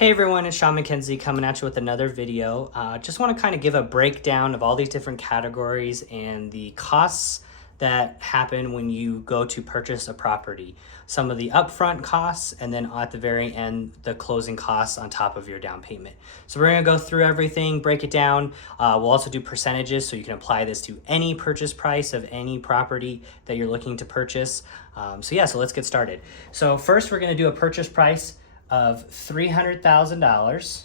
Hey everyone, it's Sean McKenzie coming at you with another video. Just want to kind of give a breakdown of all these different categories and the costs that happen when you go to purchase a property. Some of the upfront costs, and then at the very end, the closing costs on top of your down payment. So we're going to go through everything, break it down. We'll also do percentages so you can apply this to any purchase price of any property that you're looking to purchase. So let's get started. So first we're going to do a purchase price of $300,000.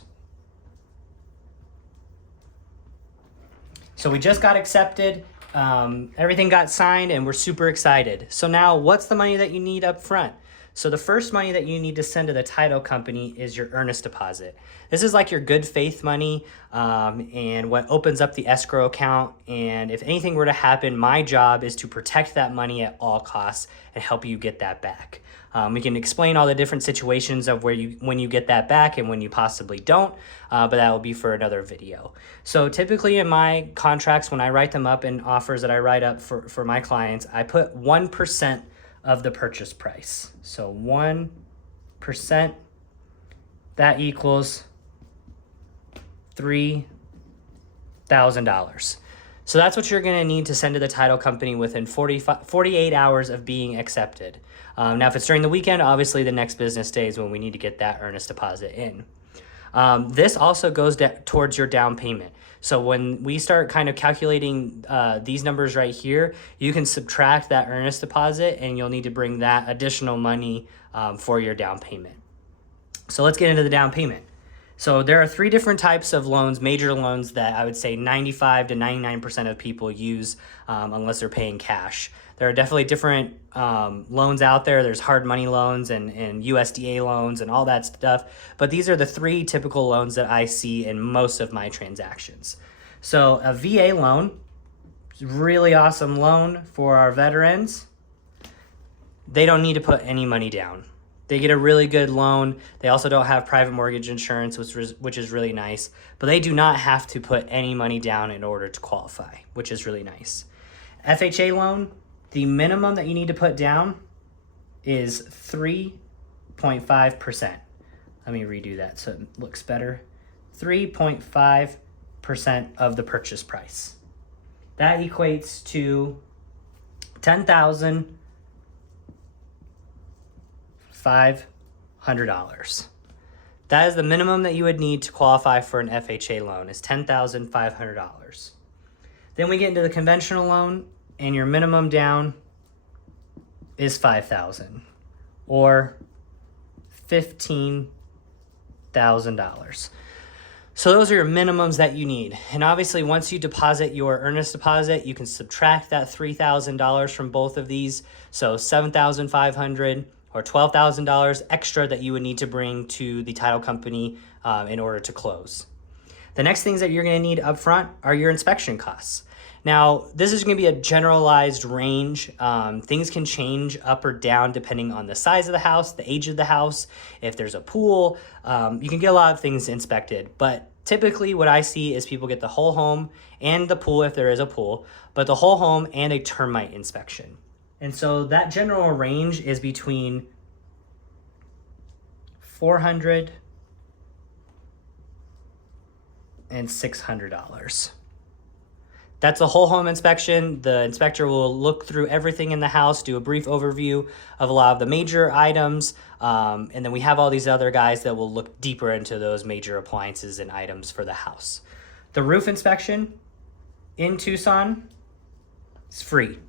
So we just got accepted, everything got signed, and we're super excited. So now what's the money that you need up front? So the first money that you need to send to the title company is your earnest deposit. This is like your good faith money, and what opens up the escrow account. And if anything were to happen, my job is to protect that money at all costs and help you get that back. We can explain all the different situations of when you get that back and when you possibly don't, but that will be for another video. So typically in my contracts, when I write them up in offers that I write up for my clients, I put 1% of the purchase price. So 1%, that equals $3,000. So that's what you're going to need to send to the title company within 48 hours of being accepted. Now, if it's during the weekend, obviously the next business day is when we need to get that earnest deposit in. This also goes towards your down payment. So when we start kind of calculating these numbers right here, you can subtract that earnest deposit and you'll need to bring that additional money for your down payment. So let's get into the down payment. So there are three different types of loans, major loans, that I would say 95 to 99% of people use unless they're paying cash. There are definitely different loans out there. There's hard money loans and USDA loans and all that stuff. But these are the three typical loans that I see in most of my transactions. So a VA loan, really awesome loan for our veterans. They don't need to put any money down. They get a really good loan. They also don't have private mortgage insurance, which is really nice. But they do not have to put any money down in order to qualify, which is really nice. FHA loan, the minimum that you need to put down is 3.5%. Let me redo that so it looks better. 3.5% of the purchase price. That equates to $10,500. That is the minimum that you would need to qualify for an FHA loan, is $10,500. Then we get into the conventional loan, and your minimum down is $5,000 or $15,000. So those are your minimums that you need. And obviously once you deposit your earnest deposit, you can subtract that $3,000 from both of these. So $7,500 or $12,000 extra that you would need to bring to the title company in order to close. The next things that you're going to need up front are your inspection costs. Now, this is going to be a generalized range. Things can change up or down depending on the size of the house, the age of the house, if there's a pool. You can get a lot of things inspected, but typically what I see is people get the whole home and the pool if there is a pool, but the whole home and a termite inspection. And so that general range is between $400 and $600. That's a whole home inspection. The inspector will look through everything in the house, do a brief overview of a lot of the major items, and then we have all these other guys that will look deeper into those major appliances and items for the house. The roof inspection in Tucson is free.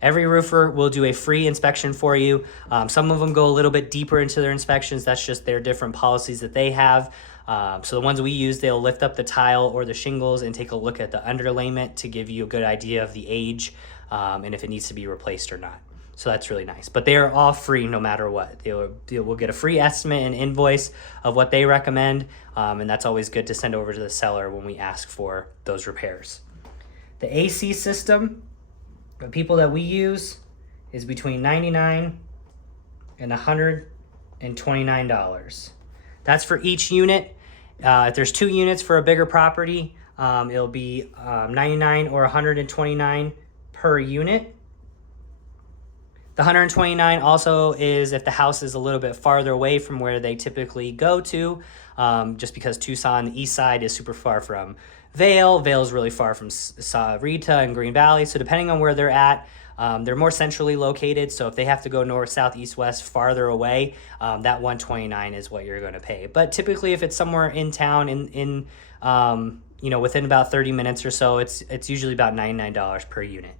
Every roofer will do a free inspection for you. Some of them go a little bit deeper into their inspections. That's just their different policies that they have. So the ones we use, they'll lift up the tile or the shingles and take a look at the underlayment to give you a good idea of the age and if it needs to be replaced or not. So that's really nice. But they are all free no matter what. We'll get a free estimate and invoice of what they recommend, and that's always good to send over to the seller when we ask for those repairs. The AC system, the people that we use, is between $99 and $129. That's for each unit. If there's 2 units for a bigger property, it'll be $99 or $129 per unit. The $129 also is if the house is a little bit farther away from where they typically go to, just because Tucson, the east side, is super far from Vail. Vail is really far from Rita and Green Valley. So depending on where they're at, they're more centrally located. So if they have to go north, south, east, west, farther away, that $129 is what you're going to pay. But typically, if it's somewhere in town, within about 30 minutes or so, it's usually about $99 per unit.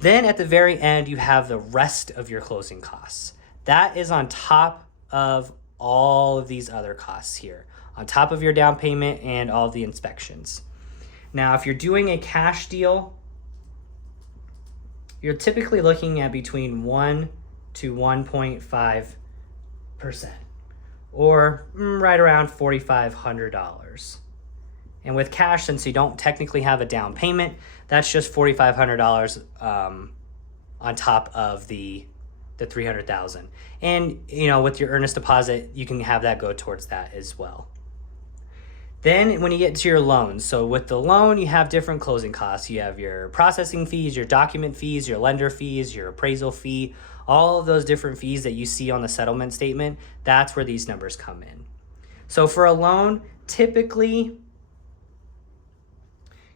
Then at the very end, you have the rest of your closing costs. That is on top of all of these other costs here, on top of your down payment and all of the inspections. Now, if you're doing a cash deal, you're typically looking at between 1 to 1.5%, or right around $4,500. And with cash, since you don't technically have a down payment, that's just $4,500 on top of the $300,000. And with your earnest deposit, you can have that go towards that as well. Then when you get to your loans, so with the loan, you have different closing costs. You have your processing fees, your document fees, your lender fees, your appraisal fee, all of those different fees that you see on the settlement statement. That's where these numbers come in. So for a loan, typically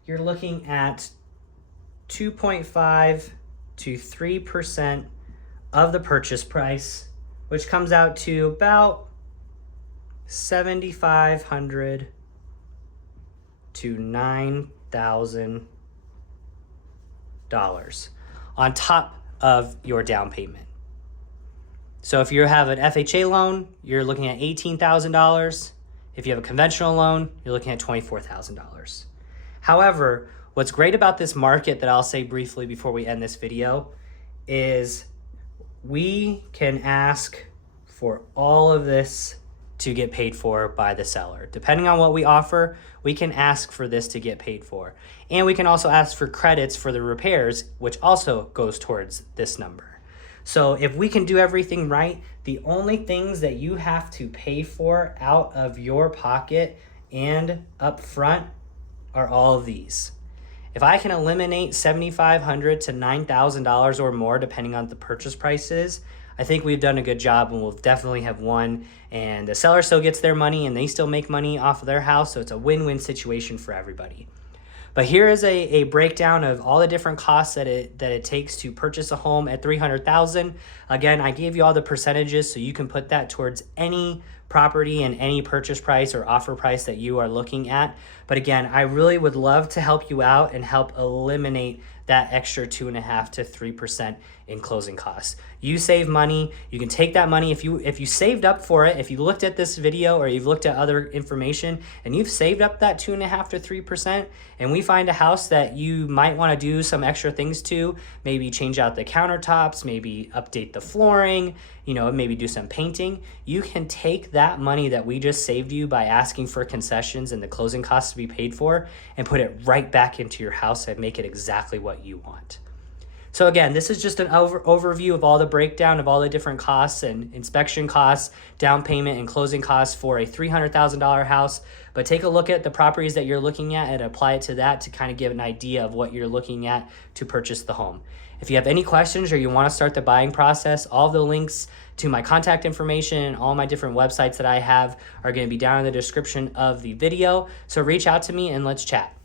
you're looking at 2.5 to 3% of the purchase price, which comes out to about $7,500 to $9,000 on top of your down payment. So if you have an FHA loan, you're looking at $18,000. If you have a conventional loan, you're looking at $24,000. However, what's great about this market that I'll say briefly before we end this video is we can ask for all of this to get paid for by the seller. Depending on what we offer, we can ask for this to get paid for. And we can also ask for credits for the repairs, which also goes towards this number. So if we can do everything right, the only things that you have to pay for out of your pocket and up front are all of these. If I can eliminate $7,500 to $9,000 or more, depending on the purchase prices, I think we've done a good job and we'll definitely have won. And the seller still gets their money and they still make money off of their house. So it's a win-win situation for everybody. But here is a breakdown of all the different costs that it takes to purchase a home at $300,000. Again, I gave you all the percentages so you can put that towards any property and any purchase price or offer price that you are looking at. But again, I really would love to help you out and help eliminate that extra 2.5% to 3% in closing costs. You save money. You can take that money if you saved up for it. If you looked at this video or you've looked at other information and you've saved up that 2.5% to 3%, and we find a house that you might want to do some extra things to, maybe change out the countertops, maybe update the flooring, maybe do some painting, you can take that money that we just saved you by asking for concessions and the closing costs to be paid for and put it right back into your house and make it exactly what you want. So again, this is just an overview of all the breakdown of all the different costs and inspection costs, down payment, and closing costs for a $300,000 house. But take a look at the properties that you're looking at and apply it to that to kind of give an idea of what you're looking at to purchase the home. If you have any questions or you want to start the buying process, all the links to my contact information and all my different websites that I have are going to be down in the description of the video. So reach out to me and let's chat.